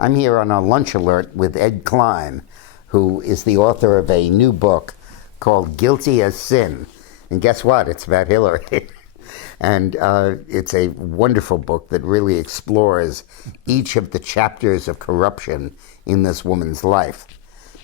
I'm here on a lunch alert with Ed Klein, who is the author of a new book called Guilty as Sin. And guess what? It's about Hillary. And it's a wonderful book that really explores each of the chapters of corruption in this woman's life.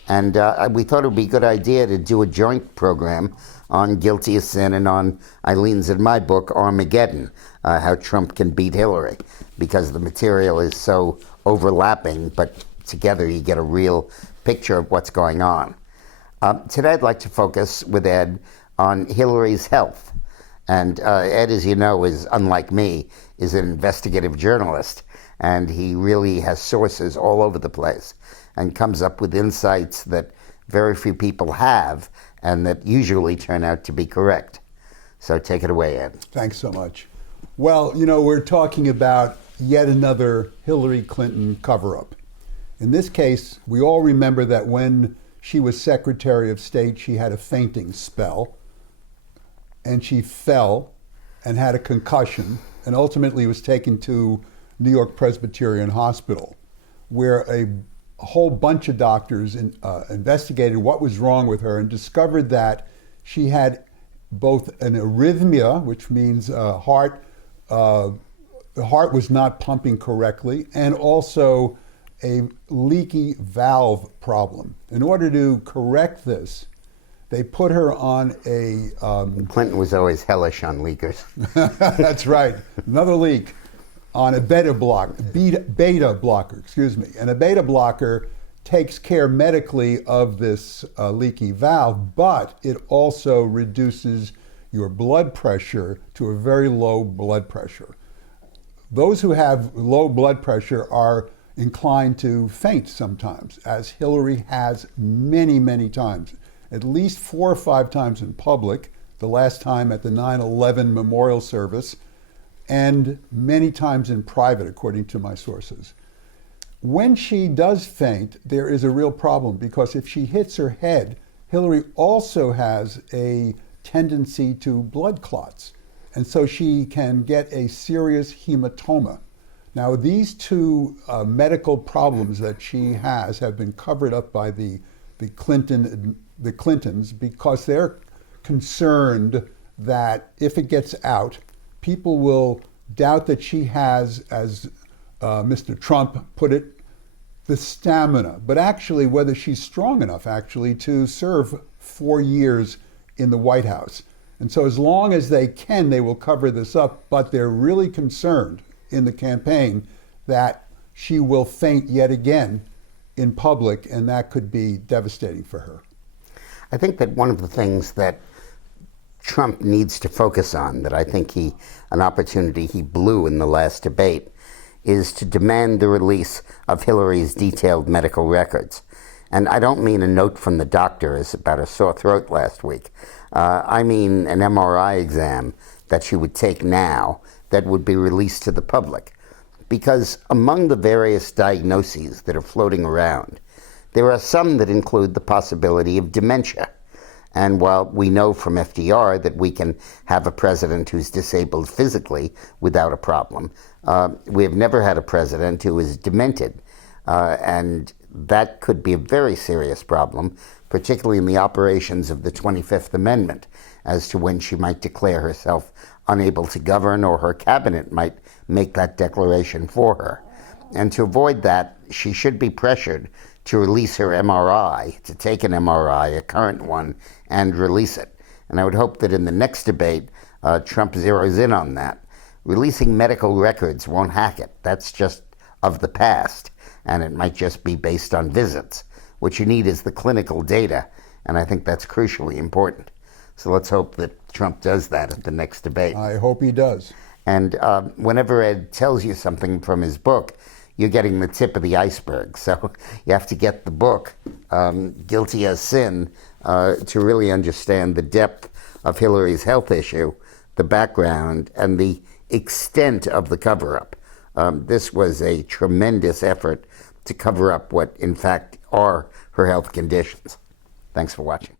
And we thought it would be a good idea to do a joint program on Guilty as Sin and on Eileen's and my book, Armageddon, How Trump Can Beat Hillary, because the material is so overlapping, but together you get a real picture of what's going on. Today I'd like to focus with Ed on Hillary's health. And Ed, as you know, is, unlike me, is an investigative journalist, and he really has sources all over the place and comes up with insights that very few people have and that usually turn out to be correct. So take it away, Ed. Thanks so much. Well, you know, we're talking about yet another Hillary Clinton cover-up. In this case, we all remember that when she was Secretary of State, she had a fainting spell, and she fell and had a concussion, and ultimately was taken to New York Presbyterian Hospital, where a whole bunch of doctors investigated what was wrong with her and discovered that she had both an arrhythmia, which means the heart was not pumping correctly, and also a leaky valve problem. In order to correct this, they put her on a... Clinton was always hellish on leakers. That's right. Another leak on a beta blocker. And a beta blocker takes care medically of this leaky valve, but it also reduces your blood pressure to a very low blood pressure. Those who have low blood pressure are inclined to faint sometimes, as Hillary has many, many times, at least 4 or 5 times in public, the last time at the 9/11 memorial service, and many times in private, according to my sources. When she does faint, there is a real problem, because if she hits her head, Hillary also has a tendency to blood clots. And so she can get a serious hematoma. Now, these two medical problems that she has have been covered up by the Clintons, because they're concerned that if it gets out, people will doubt that she has, as Mr. Trump put it, the stamina, but actually whether she's strong enough actually to serve 4 years in the White House. And so as long as they can, they will cover this up, but they're really concerned in the campaign that she will faint yet again in public, and that could be devastating for her. I think that one of the things that Trump needs to focus on, that I think an opportunity he blew in the last debate, is to demand the release of Hillary's detailed medical records. And I don't mean a note from the doctor about a sore throat last week. I mean an MRI exam that she would take now that would be released to the public. Because among the various diagnoses that are floating around, there are some that include the possibility of dementia. And while we know from FDR that we can have a president who's disabled physically without a problem, we have never had a president who is demented. And that could be a very serious problem, particularly in the operations of the 25th Amendment, as to when she might declare herself unable to govern, or her cabinet might make that declaration for her. And to avoid that, she should be pressured to release her MRI, to take an MRI, a current one, and release it. And I would hope that in the next debate, Trump zeroes in on that. Releasing medical records won't hack it. That's just of the past, and it might just be based on visits. What you need is the clinical data, and I think that's crucially important. So let's hope that Trump does that at the next debate. I hope he does. And whenever Ed tells you something from his book, you're getting the tip of the iceberg. So you have to get the book, Guilty as Sin, to really understand the depth of Hillary's health issue, the background, and the extent of the cover-up. This was a tremendous effort to cover up what, in fact, are her health conditions. Thanks for watching.